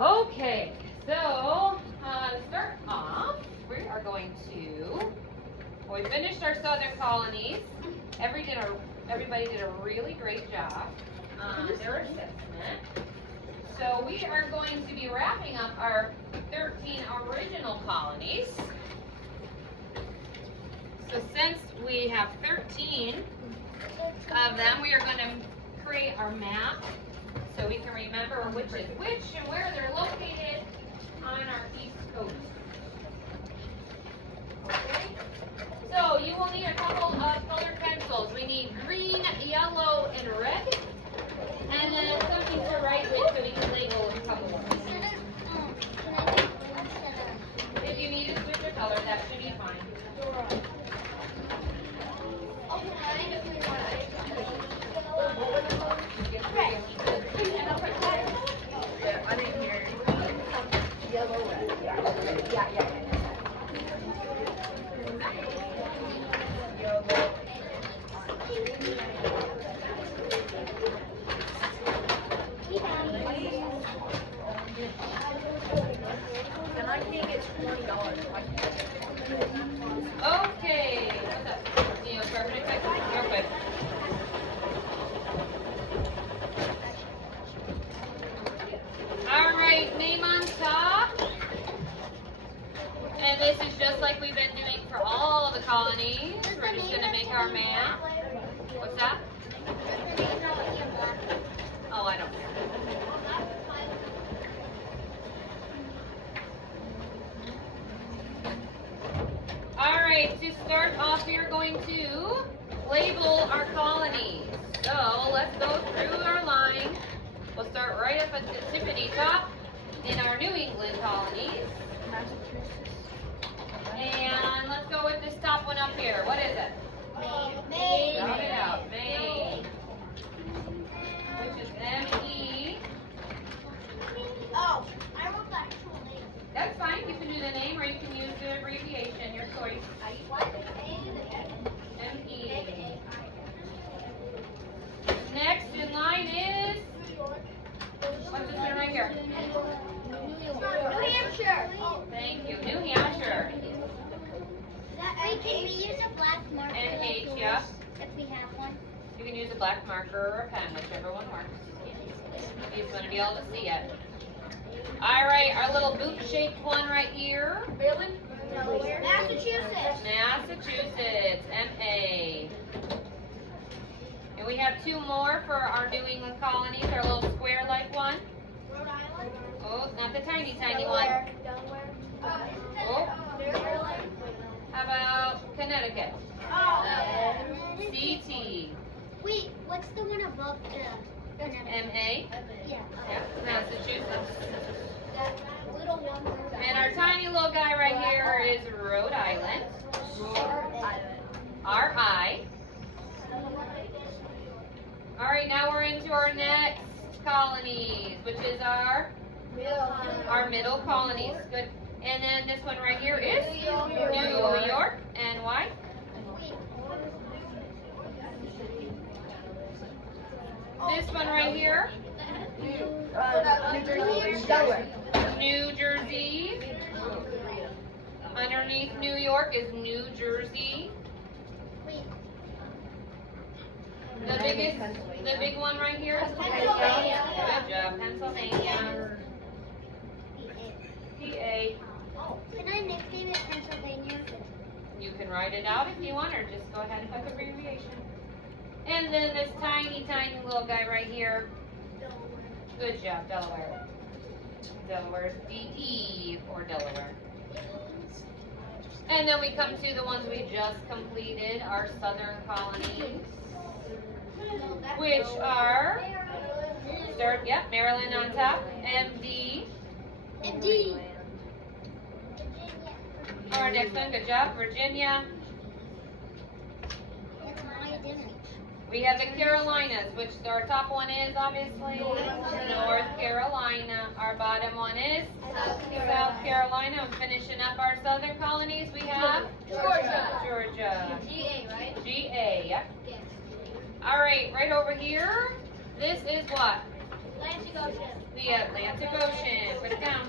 Okay, so to start off, we are going to, we finished our southern colonies. Everybody did a really great job on their assessment. So we are going to be wrapping up our 13 original colonies. So since we have 13 of them, we are going to create our map so we can remember which is which and where they're located on our east coast. Okay? So you will need a couple of colored pencils. We need green, yellow, and red. And then something to write with so we can label a couple of them. If you need to switch a color, that should be fine. I didn't hear yellow, red. Yeah. And I think it's $20. Okay. What's up? You know, start real quick. All right, name on top. And this is just like we've been doing for all the colonies. We're just going to make our map. What's that? Oh, I don't care. All right, to start off, we are going to label our colonies. So let's go through our line. We'll start right up at the tippity top in our New England colonies. And let's go with this top one up here. What is it? Maine. Shout it out. Maine. Which is M-E. Oh, I wrote the actual name. That's fine. You can do the name or you can use the abbreviation. Your choice. M-E. Next in line is, what's this one right here? New Hampshire. Thank you. New Hampshire. Can we use a black marker? N-H, yeah. If we have one. You can use a black marker or a pen, whichever one works. You just want to be able to see it. All right, our little boot-shaped one right here. Massachusetts. Massachusetts, M-A. And we have two more for our New England colonies, our little square-like one. Rhode Island. Oh, not the tiny, tiny one. Delaware. Oh, Maryland. how about Connecticut? C-T. Wait, what's the one above the M-A. Yeah. Yep, Massachusetts. That little one. And our tiny little guy right here is Rhode Island. R-I. All right, now we're into our next colonies, which is our middle colonies. Good. And then this one right here is New York. And why? This one right here, New Jersey. Underneath New York is New Jersey. The big one right here. Pennsylvania. Good job, Pennsylvania. P-A. Can I nickname it Pennsylvania? You can write it out if you want, or just go ahead and put the abbreviation. And then this tiny, tiny little guy right here. Good job, Delaware. Delaware's D-E for Delaware. And then we come to the ones we just completed, our southern colonies, which are, Maryland on top, M-D. D. Our next one, good job, Virginia. That's my identity. We have the Carolinas, which our top one is obviously North Carolina. Our bottom one is South Carolina. And finishing up our southern colonies, we have Georgia. G-A, right? G-A, yep. All right, right over here, this is what? Atlantic Ocean. The Atlantic Ocean. Put it down.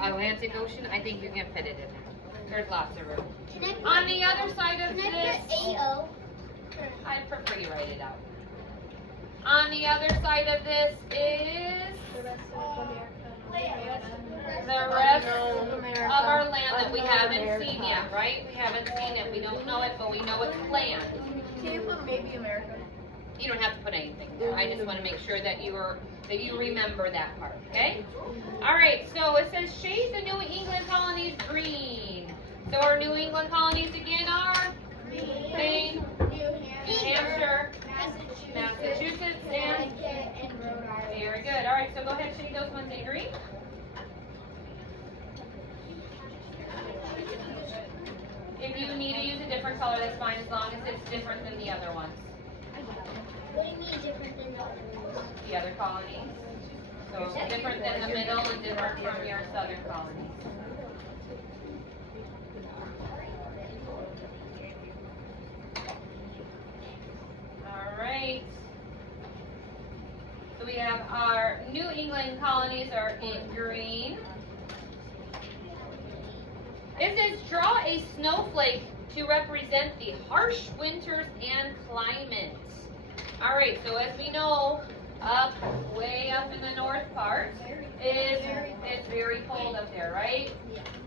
Atlantic Ocean, I think you can fit it in there. There's lots of room. On the other side of Can I this, put AO? I prefer you write it out. On the other side of this is The rest of America. the rest of our land that we haven't seen yet, right? We haven't seen it, we don't know it, but we know it's land. Can you put maybe America? You don't have to put anything there. I just want to make sure that you remember that part, okay? All right, so it says shade the New England colonies green. So our New England colonies again are Maine, New Hampshire, Massachusetts, and Rhode Island. very good. All right, so go ahead and shade those ones in green. If you need to use a different color, that's fine, as long as it's different than the other ones. What do you mean different than the other ones? The other colonies. So different than the middle and different from your southern colonies. All right. So we have our New England colonies are in green. It says draw a snowflake to represent the harsh winters and climate. All right, so as we know, way up in the north part, it's very cold up there, right?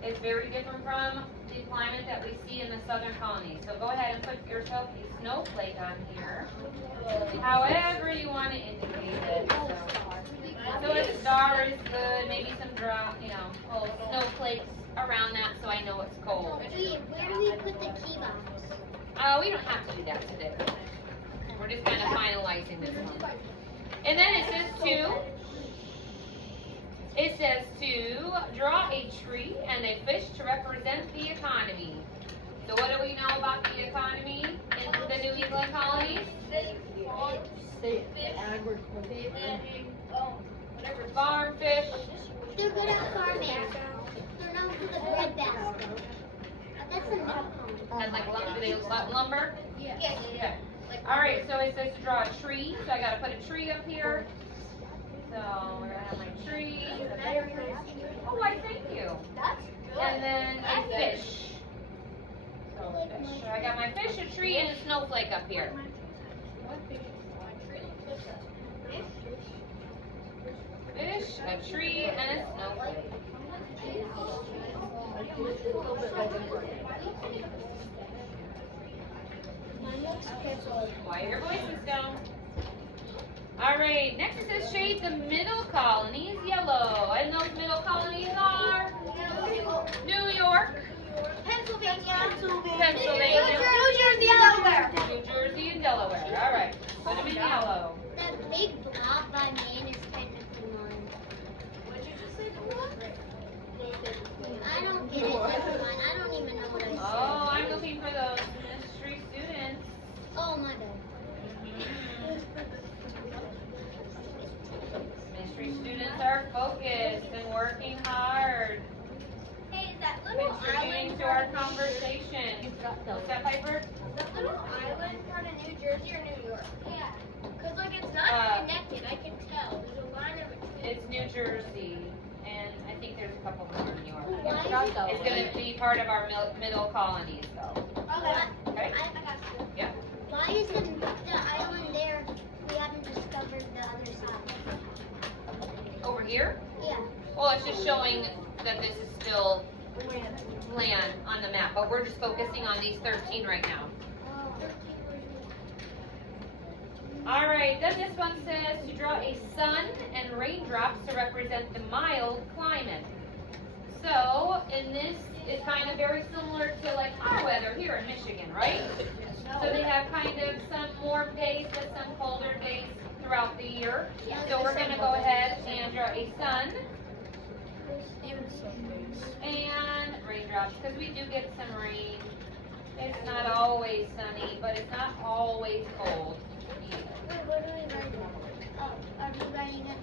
It's very different from the climate that we see in the southern colonies. So go ahead and put yourself a snowflake on here, however you want to indicate it. So a star is good, maybe some drop, snowflakes around that so I know it's cold. Wait, where do we put the key box? We don't have to do that today. We're just kind of finalizing this one. And then it says to draw a tree and a fish to represent the economy. So what do we know about the economy in the New England colonies? Farm, fish. They're good at farming. They're known for the bread basket. That's a no. And like lumber, do they lumber? Yeah. Okay. All right, so it says to draw a tree, so I gotta put a tree up here. So we're gonna have my tree. Oh, I thank you. That's good. And then a fish. So fish. So I got my fish, a tree, and a snowflake up here. Fish, a tree, and a snowflake. Quiet your voices down. All right, next it says shade the middle colonies yellow. And those middle colonies are New York, Pennsylvania. Pennsylvania, New Jersey, Delaware. New Jersey, and Delaware. All right, put them in yellow. That big blob by Maine is technically mine. What did you just say? I don't get it. Never mind. I don't even know what I said. Oh, I'm looking for those mystery students. Oh, my bad. Mystery students are focused and working hard, Hey, is that little contributing island to our conversation. What's that, Piper? Is that little island part of New Jersey or New York? Yeah. Because, like, it's not connected. I can tell. There's a line of it. It's New Jersey, and I think there's a couple more in New York. Why is it? It's going to be part of our middle colonies, though. Okay? I got you. Yeah. Why is the island there? We haven't discovered the other side. Over here? Yeah. Well, it's just showing that this is still land on the map, but we're just focusing on these 13 right now. All right, then this one says to draw a sun and raindrops to represent the mild climate. So, in this is kind of very similar to like our weather here in Michigan, right? So they have kind of some warm days but some colder days throughout the year. So we're gonna go ahead and draw a sun and raindrops, because we do get some rain. It's not always sunny, but it's not always cold either. Wait, what are we writing? Oh, are we writing it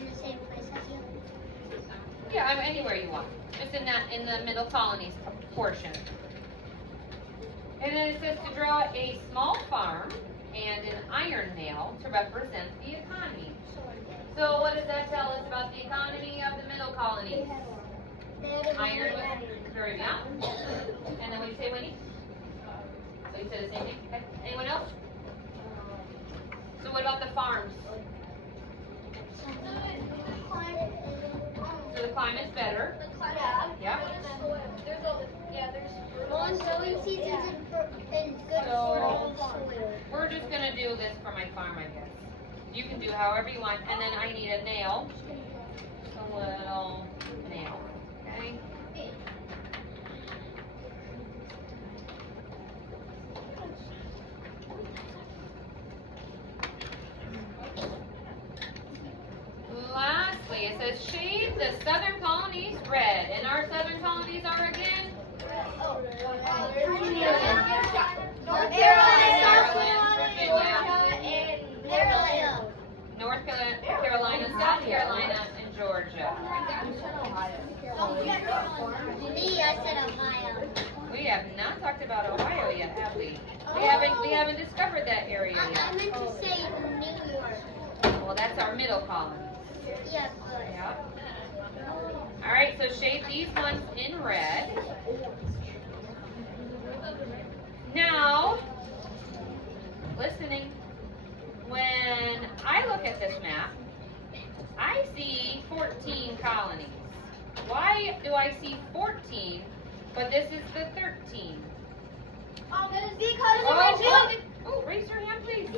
in the same place as you? Yeah, anywhere you want. Just in the middle colonies portion. And then it says to draw a small farm and an iron nail to represent the economy. So what does that tell us about the economy of the middle colonies? Iron was very young. And then what do you say, Winnie? So you said the same thing? Okay. Anyone else? So what about the farms? So the climate's better. Yeah. Long growing seasons and good So, soil. we're just going to do this for my farm, I guess. You can do however you want. And then I need a nail. A little nail. Okay? Lastly, it says shade the southern colonies red. And our southern colonies are again? North North Carolina, South Carolina, and Georgia. Me, I said Ohio. We have not talked about Ohio yet, have we? We haven't discovered that area I yet. meant to say New York. Well, that's our middle colony. Yeah, but. Yeah. All right, so shade these ones in red. Now, listening. When I look at this map, I see 14 colonies. Why do I see 14, but this is the 13? Because Oh, raise your hand, please.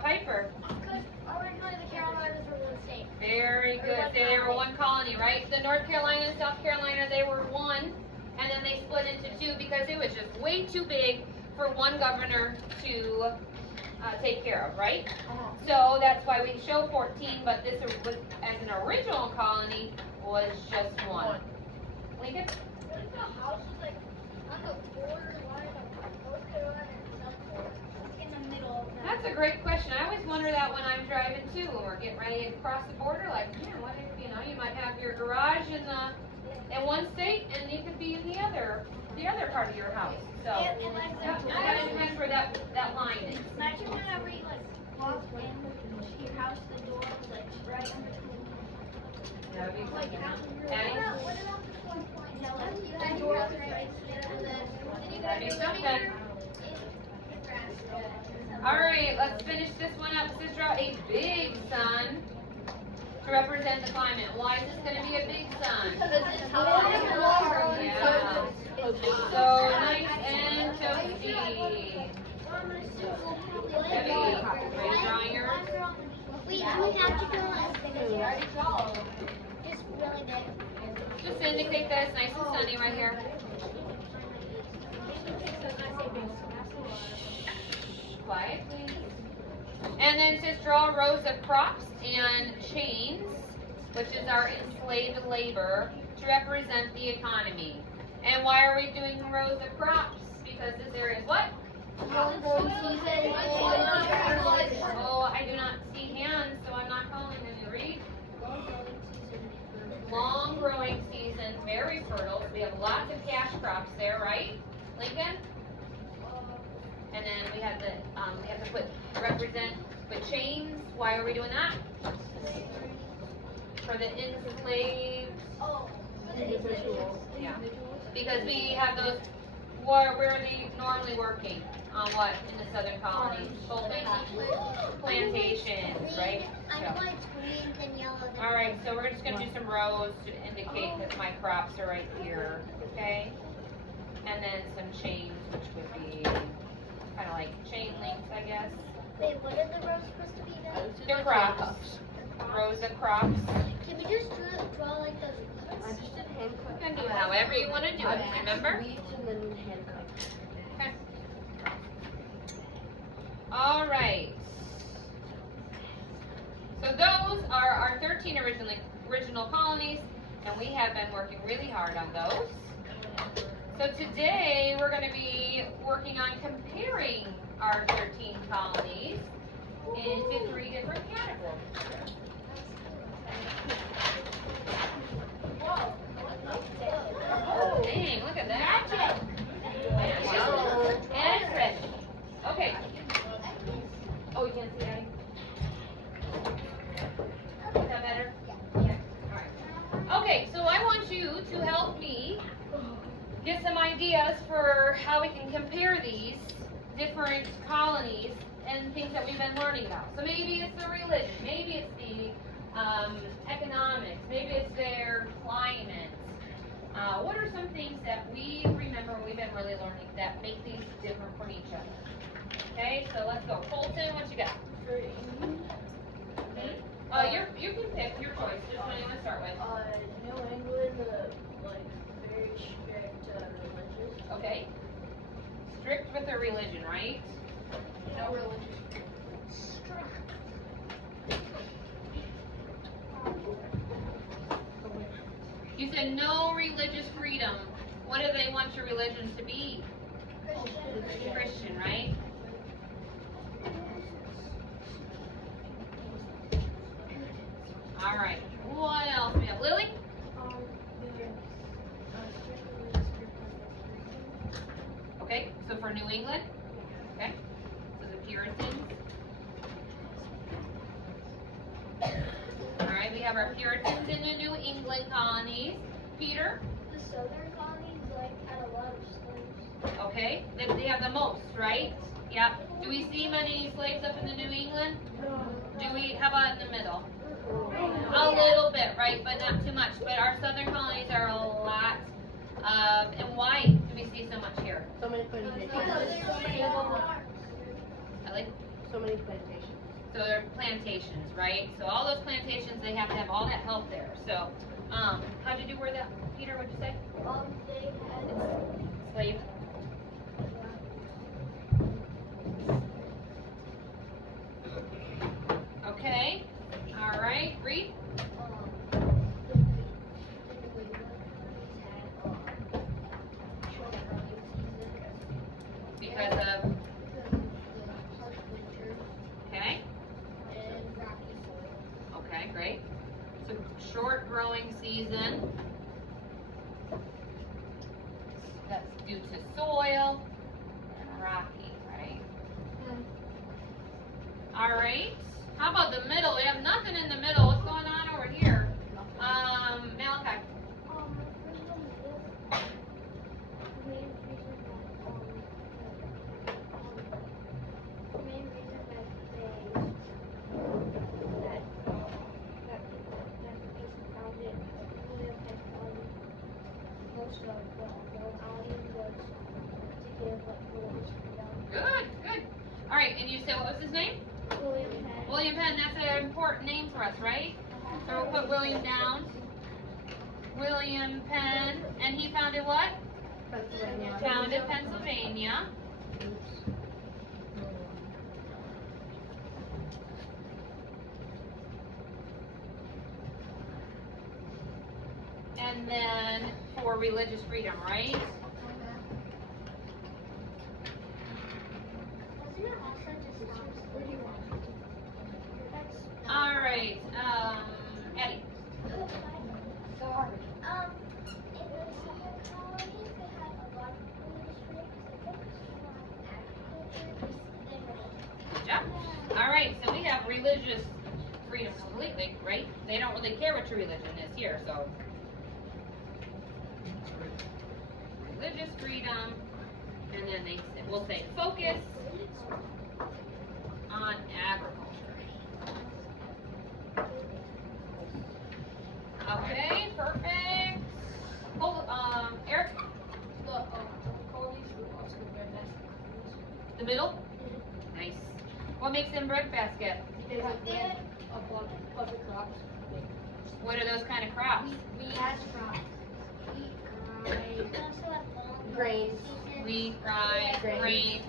Piper. Because originally the Carolinas were one state. Very good. So they were one colony, right? The North Carolina and South Carolina, they were one, and then they split into two because it was just way too big for one governor to take care of, right? So that's why we show 14, but this was, as an original colony was just one. Lincoln? What if the house was like on the borderline of North Carolina and South Carolina? In the middle of that. That's a great question. I always wonder that when I'm driving too, when we're getting ready to cross the border. Like, man, what if you might have your garage in one state and you could be in the other part of your house. So And like that depends where that line is. imagine whenever you like walk in your house, the door was like right in between. That would be Like something. half of your Addie? What about the 1 point? No, you had your house right here, and then you That'd be guys something. All right, let's finish this one up. It says draw a big sun to represent the climate. Why is this going to be a big sun? Because it's hot and warm. Yeah. So nice and toasty. Debbie, are you drawing yours? We have to do just really big. Just indicate that it's nice and sunny right here. Quiet, please. And then it says draw rows of crops and chains, which is our enslaved labor, to represent the economy. And why are we doing rows of crops? Because this area is what? Oh, I do not see hands, so I'm not calling them to read. Long growing season, very fertile. We have lots of cash crops there, right, Lincoln? And then we have to put represent the chains. Why are we doing that? For the enslaved. Yeah. Because we have those where are they normally working on what in the southern colonies? Plantations, right? I know it's green and yellow. All right, so we're just gonna do some rows to indicate that my crops are right here, okay? And then some chains, which would be kind of like chain links, I guess. Wait, what are the rows supposed to be then? They're crops. Rows of crops. Can we just draw like those? You can do however you want to do it, remember? Okay. All right. So those are our 13 original colonies, and we have been working really hard on those. So today we're going to be working on comparing our 13 colonies into 3 different categories. Oh, dang, look at that. So I want you to help me get some ideas for how we can compare these different colonies and things that we've been learning about. So maybe it's the religion, maybe it's the economics, maybe it's their climate. What are some things that we remember we've been really learning that make these different from each other? Okay, so let's go. Colton, what you got? You can pick your choice. Just what you want to start with. New England, like very strict religious. Okay. Strict with their religion, right? No religious. You said no religious freedom. What do they want your religion to be? Christian, right? All right. What else we have? Lily? Okay, so for New England? Okay. So the Puritans. All right, we have our Puritans in the New England colonies. Peter? The southern colonies had a lot of slaves. Okay, they have the most, right? Yep. Do we see many slaves up in the New England? Do we? How about in the middle? A little bit, right? But not too much. But our southern colonies are a lot. And why do we see so much here? So many plantations. Ellie? So many plantations. So they're plantations, right? So all those plantations, they have to have all that help there. So, how did you word that, Peter? What'd you say? They had Slave. Okay. All right. Read. Because of. Okay. Okay. Great. So short growing season. That's due to soil and rocky, right? All right. How about the middle? We have nothing in the middle. What's going on over here? Malachi. Good, good. All right, and you said what was his name? William Penn. That's an important name for us, right? So we'll put William down. William Penn, and he founded what? Pennsylvania. Founded Pennsylvania. And then for religious freedom, right? All right, Eddie. Sorry. In the southern colonies, they had a lot of religious freedoms. Good job. All right, so we have religious freedom completely, right? They don't really care what your religion is here, so. Religious freedom, and then we'll say focus on agriculture. Okay, perfect. Eric? The middle? Nice. What makes them breadbasket? What are those kind of crops? Grains. Wheat, rye, Grains. grains,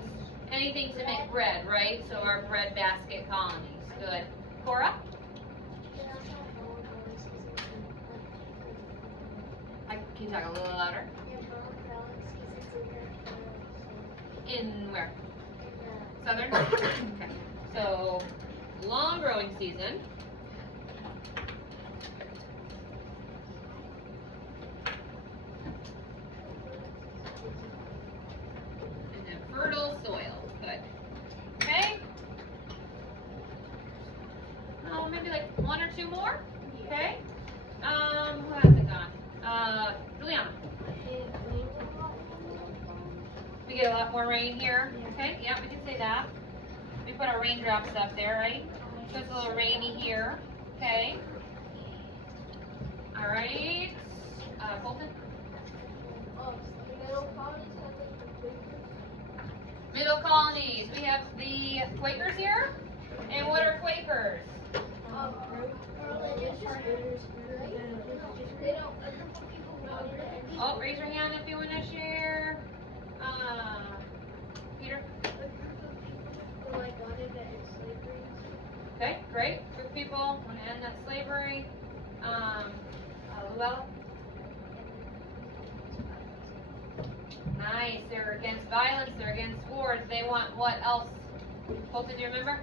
anything to make bread, right? So our breadbasket colonies. Good. Cora? Can you talk a little louder? In where? Southern? Okay. So, long growing season. And then fertile soil. Good. Okay? Oh, maybe like one or two more? Okay? Who hasn't gone? Juliana. We get a lot more rain here. Okay, yeah, we can say that. We put our raindrops up there, right? So it's a little rainy here. Okay. All right. Colton. Middle colonies. We have the Quakers here. And what are Quakers? Oh, raise your hand if you want to share. Peter? Okay, great. Group of people want to end that slavery. Luella? Nice. They're against violence. They're against wars. They want what else? Colton, do you remember?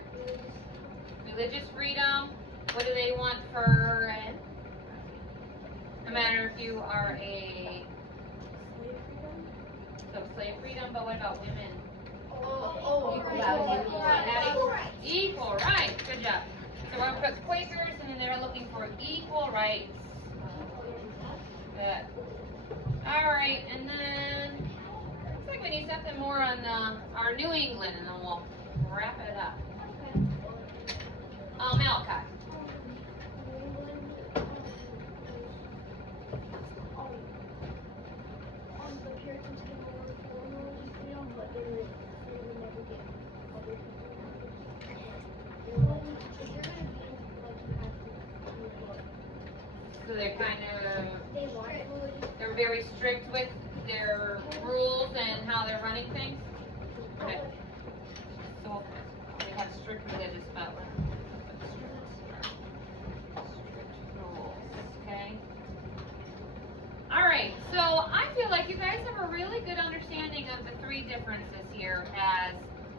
Religious freedom. What do they want for no matter if you are a slave freedom, but what about women? Equal rights. Good job. So we're going to put Quakers, and then they're looking for equal rights. Good. All right, and then looks like we need something more on our New England, and then we'll wrap it up. Malachi. So they're they're very strict with their rules and how they're running things. Okay. So they have strict religious strict rules. Okay. All right. So I feel like you guys have a really good understanding of the three differences here, as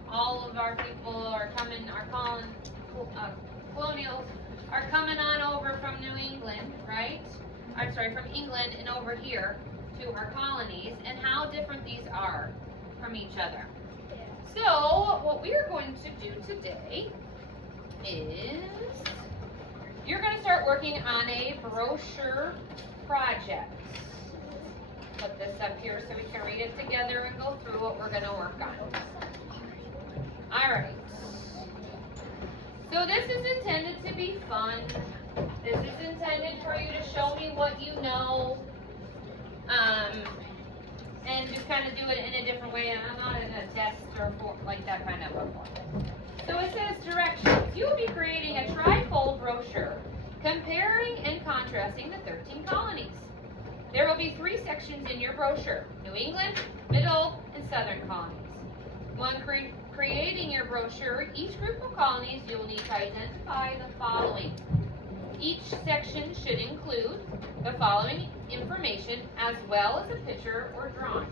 all of our people are coming, colonials are coming on over from New England, right? I'm sorry, from England and over here to our colonies, and how different these are from each other. So what we are going to do today is you're going to start working on a brochure project. Put this up here so we can read it together and go through what we're going to work on. All right. So this is intended to be fun. This is intended for you to show me what you know, and just kind of do it in a different way. And I'm not in a test or like that kind of a form. So it says directions. You will be creating a trifold brochure comparing and contrasting the 13 colonies. There will be 3 sections in your brochure: New England, Middle, and Southern colonies. When creating your brochure, each group of colonies, you will need to identify the following. Each section should include the following information as well as a picture or drawing.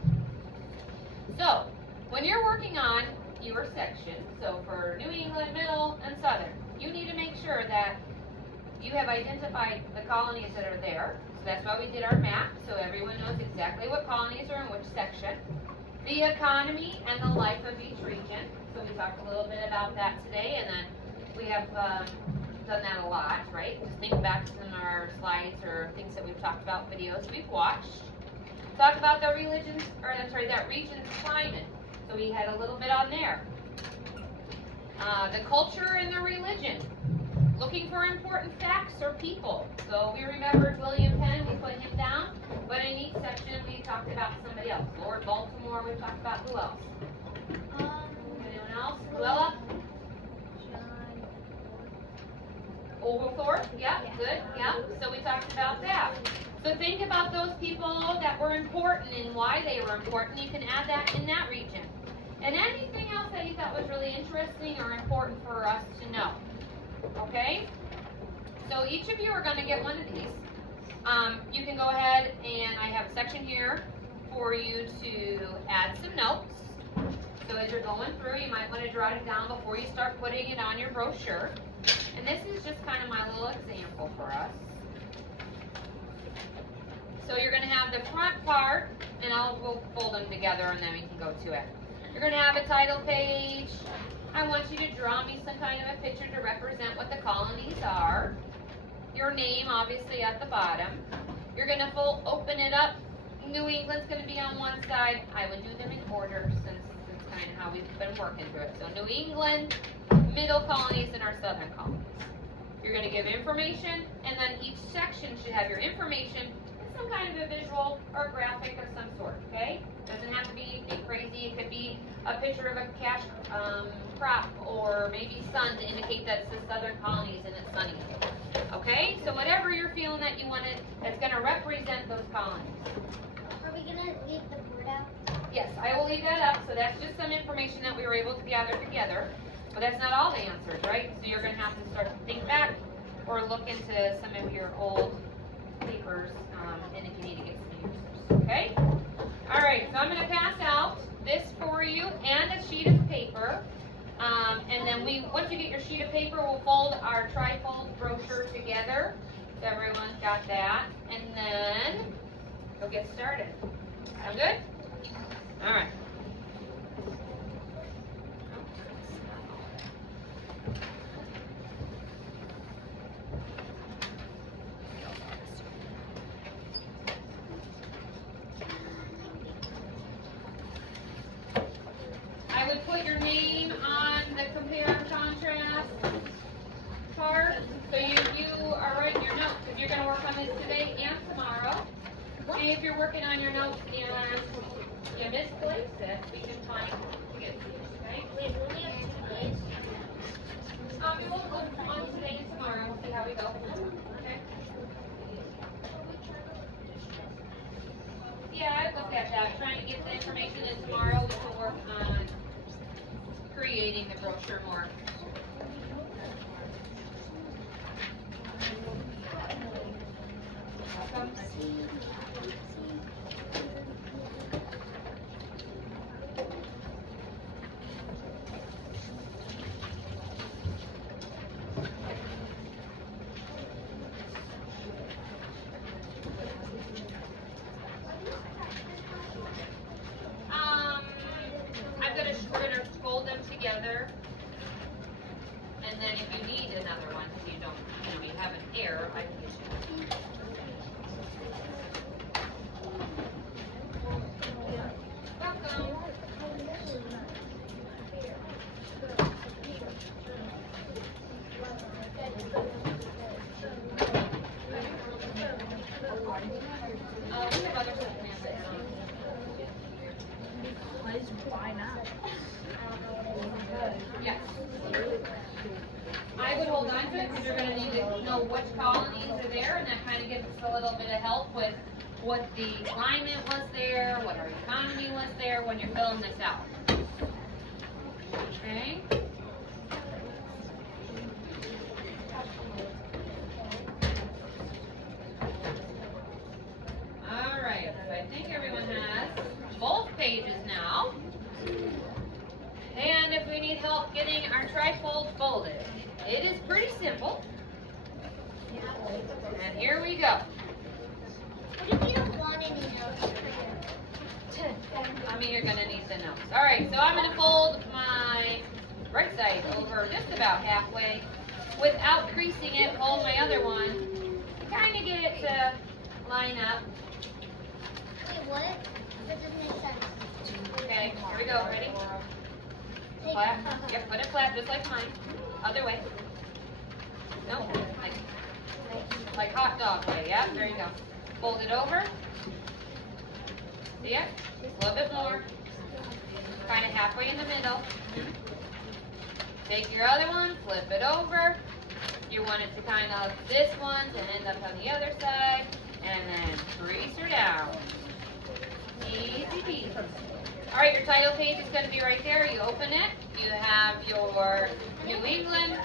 So, when you're working on your section, so for New England, Middle, and Southern, you need to make sure that you have identified the colonies that are there. So that's why we did our map, so everyone knows exactly what colonies are in which section. The economy and the life of each region. So we talked a little bit about that today, and then we have done that a lot, right? Just think back to some of our slides or things that we've talked about, videos we've watched. Talk about the that region's climate. So we had a little bit on there. The culture and the religion. Looking for important facts or people. So we remembered William Penn, we put him down. But in each section we talked about somebody else. Lord Baltimore, we talked about who else? Anyone else? Luella? Oglethorpe? Yeah, good. Yeah. So we talked about that. So think about those people that were important and why they were important. You can add that in that region. And anything else that you thought was really interesting or important for us to know. Okay? So each of you are going to get one of these. You can go ahead and I have a section here for you to add some notes. So as you're going through, you might want to jot it down before you start putting it on your brochure. And this is just kind of my little example for us. So you're going to have the front part, and we'll fold them together and then we can go to it. You're going to have a title page. I want you to draw me some kind of a picture to represent what the colonies are. Your name, obviously, at the bottom. You're gonna open it up. New England's gonna be on one side. I would do them in order since it's kind of how we've been working through it. So New England, middle colonies, and our southern colonies. You're gonna give information, and then each section should have your information and some kind of a visual or graphic of some sort, okay? Doesn't have to be anything crazy. It could be a picture of a cash crop or maybe sun to indicate that it's the southern colonies and it's sunny. Okay? So whatever you're feeling that you want it, that's gonna represent those colonies. Are we gonna leave the board out? Yes, I will leave that up. So that's just some information that we were able to gather together. But that's not all the answers, right? So you're gonna have to start to think back or look into some of your old papers, and if you need to get some answers. Okay? All right, so I'm going to pass out this for you and a sheet of paper. And then once you get your sheet of paper, we'll fold our tri-fold brochure together. So everyone's got that. And then we'll get started. Sound good? All right. I would put your name on the compare and contrast part. So you are writing your notes. If you're going to work on this today and tomorrow. And if you're working on your notes and you misplaced it, we can find to get to you, okay? Wait, we only have 2 days. We will go on today and tomorrow. We'll see how we go. Okay? Yeah, I'd look at that. Trying to get the information in tomorrow. We can work on creating the brochure more. We're gonna fold them together, and then if you need another one, if you don't, you have an error, I can get you. Welcome. We have other stuff in there. Why not? Yes. I would hold on to it because you're going to need to know which colonies are there, and that kind of gives us a little bit of help with what the climate was there, what our economy was there when you're filling this out. Okay? All right, so I think everyone has both pages now. And if we need help getting our trifold folded, it is pretty simple. And here we go. What if you don't want any notes? I mean, you're going to need the notes. All right, so I'm going to fold my right side over just about halfway. Without creasing it, hold my other one. Kind of get it to line up. Wait, what? That doesn't make sense. Okay, here we go. Ready? Flat. Yep, put it flat, just like mine. Other way. No, like hot dog way. Yep, there you go. Fold it over. See it? A little bit more. Kind of halfway in the middle. Take your other one, flip it over. You want it to kind of this one to end up on the other side, and then crease her down. Easy peasy. All right, your title page is going to be right there. You open it. You have your New England.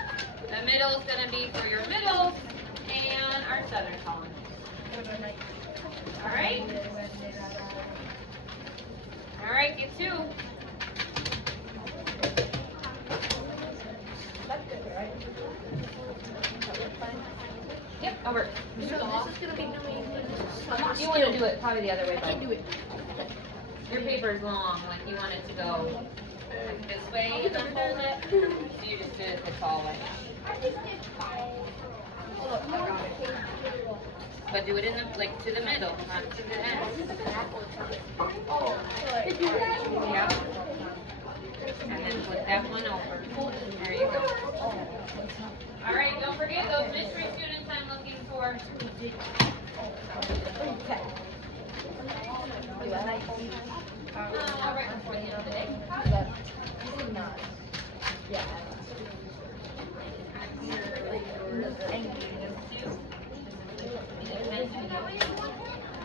The middle is going to be for your middles and our southern colonies. All right? All right, get two. Yep, over. This is gonna be New England. You want to do it probably the other way. I can't do it. Your paper is long, like you want it to go like this way and then fold it. So you just did it the tall way. I just did 5. But do it in the, like, to the middle, not to the end. Yeah. And then flip that one over. There you go. All right, don't forget those mystery students I'm looking for. Right before the end of the day.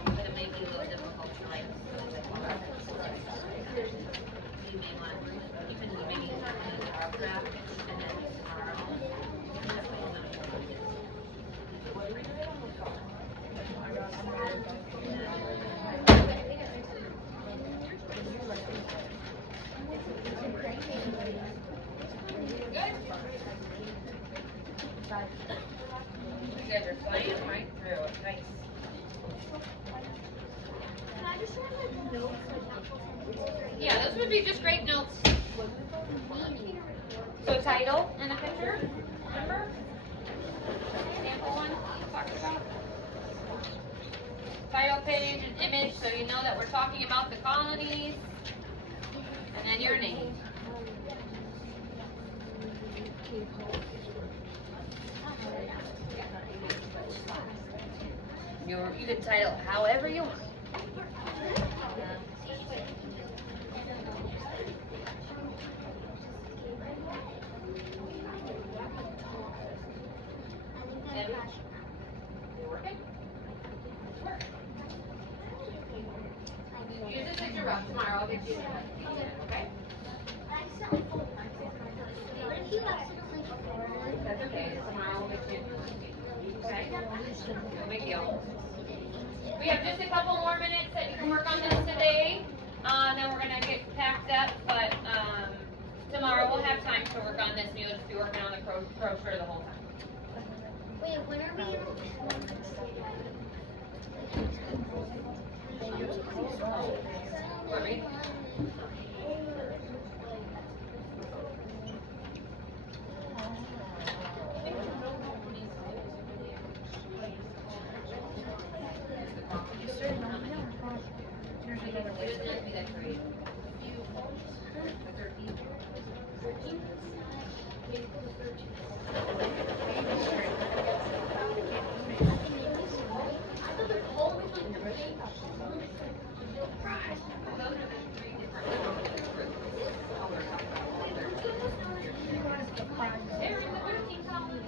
But it may be a little difficult to write. You may want, you can maybe start with a paragraph and then tomorrow. You guys are flying right through it. Nice. Yeah, those would be just great notes. So title and a picture, remember? Sample one we talked about. Title page and image so you know that we're talking about the colonies. And then your name. You can title it however you want. Use this as your rough tomorrow. I'll get you okay? That's okay. Tomorrow we'll get you okay? No big deal. We have just a couple more minutes that you can work on this today. Then we're gonna get packed up, but tomorrow we'll have time to work on this and you'll just be working on the brochure the whole time. Wait, when are we? For me? They're in the 13 colonies.